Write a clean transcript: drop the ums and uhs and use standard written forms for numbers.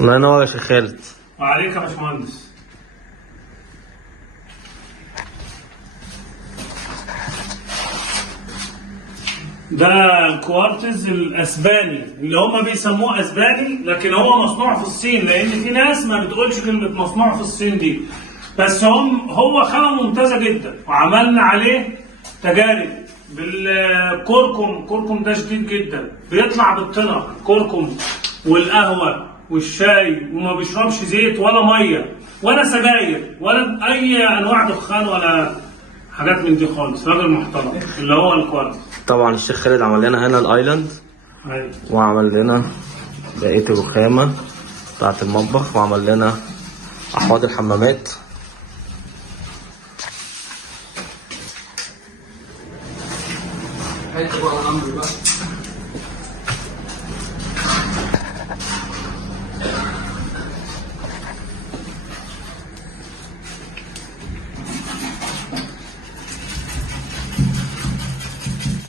الله ينور يا شيخ خالد. وعليك يا باشمهندس. ده الكوارتز الاسباني اللي هم بيسموه اسباني، لكن هو مصنوع في الصين، لان في ناس ما بتقولش كلمه مصنوع في الصين دي، بس هو خامه ممتازه جدا، وعملنا عليه تجارب بالكركم. كركم ده شديد جدا، بيطلع بالطنه الكركم والقهوه والشاي، وما بيشربش زيت ولا ميه ولا سجاير ولا اي انواع دخان ولا حاجات من دي خالص. راجل محترم اللي هو الكوارتز. طبعا الشيخ خالد عمل لنا هنا الايلاند، ايوه، وعمل لنا بقيه الرخامه بتاعت المطبخ، وعمل لنا احواض الحمامات. هاي تبقى الامر بقى.